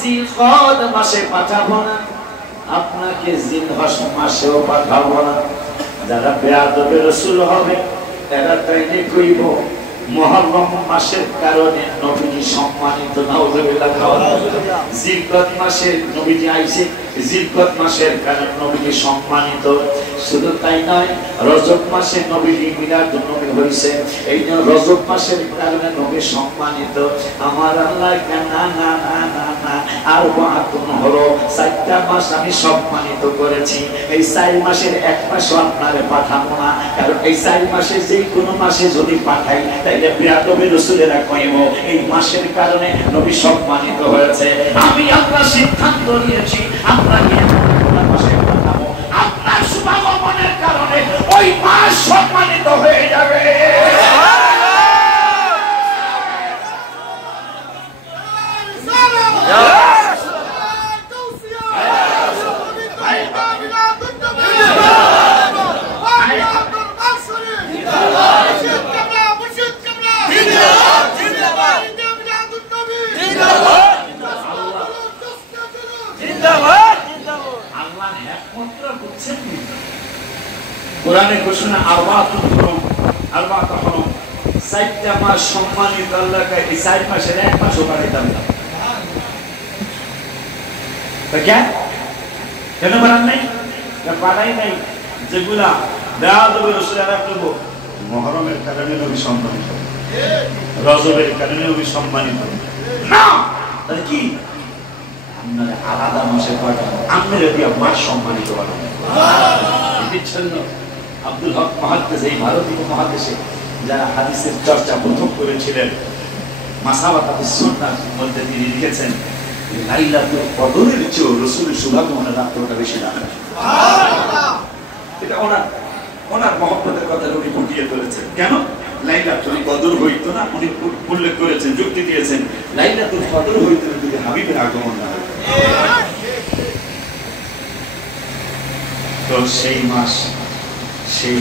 জিলকদ মাসে পাঠাবো না, আপনাকে জিলহজ মাসেও পাঠাবো না। যারা বেয়াদবে রাসূল হবে এরা তাইলে কইব মুহররম মাসের কারণে নবীজি সম্মানিত। নাউযুবিল্লাহ। জিলকদ মাসে নবীজি আইছে, জিলকদ মাসের কারণে নবীজি সম্মানিত। শুধু তাই নয়, রজব মাসে নবীজি মিলাদুন নবী হইছে, এই জন্য রজব মাসের কারণে নবী সম্মানিত। আমার আল্লাহ না না না না না আর বাহাতুন হলো 4টা মাস আমি সম্মানিত করেছি, এই 4 মাসের এক মাসও আপনারে পাঠাবো না, কারণ এই 4 মাসে যে কোনো মাসে যদি পাঠাই তাইলে বেয়াদবে রাসূলেরা কইব এই মাসের কারণে নবী সম্মানিত হয়েছে। আমি আল্লাহ সিদ্ধান্ত নিয়েছি আপনাকে মাসে পাঠাবো, আপনার শুভাগমনের কারণে ওই মাস সম্মানিত হয়ে যাবে। কোরআনে ঘোষণা আরবাতুল হুরুম, আরবাতুল হুরুম 4টা মাস সম্মানিত। আল্লাহকে এই 4 মাসের এক মাসও বাড়াইতাম না। কেন বাড়ান নাই? বাড়াই নাই। যেগুলা বেয়াদবে রাসূলেরা করব, মুহররমের কারণে নবী সম্মানিত, রজবের কারণে নবী সম্মানিত না। তাহলে কি আপনারা আলাদা মাসে পাঠান, আপনারা দিয়া মাস সম্মানিত বানান। বিচ্ছিন্ন আব্দুল হক মুহাদ্দিস, এই ভারতীয় মহাদেশে যারা হাদিসের চর্চা প্রথম করেছিলেন, মাসাওয়াতাতুস সুন্নাহর মধ্যে তিনি লিখেছেন লাইলাতুল কদরের চেয়ে রাসূলের শুভাগমনের রাতটা বেশি দাম। সুবহানাল্লাহ। এটা ওনার মহব্বতের কথা উনি ফুটিয়ে ধরেছেন। কেন? লাইলাতুল কদর হইতো না, উনি উল্লেখ করেছেন, যুক্তি দিয়েছেন, লাইলাতুল কদর হইতো না যদি হাবিবের আগমন না হতো। তো সেই মাস, সেই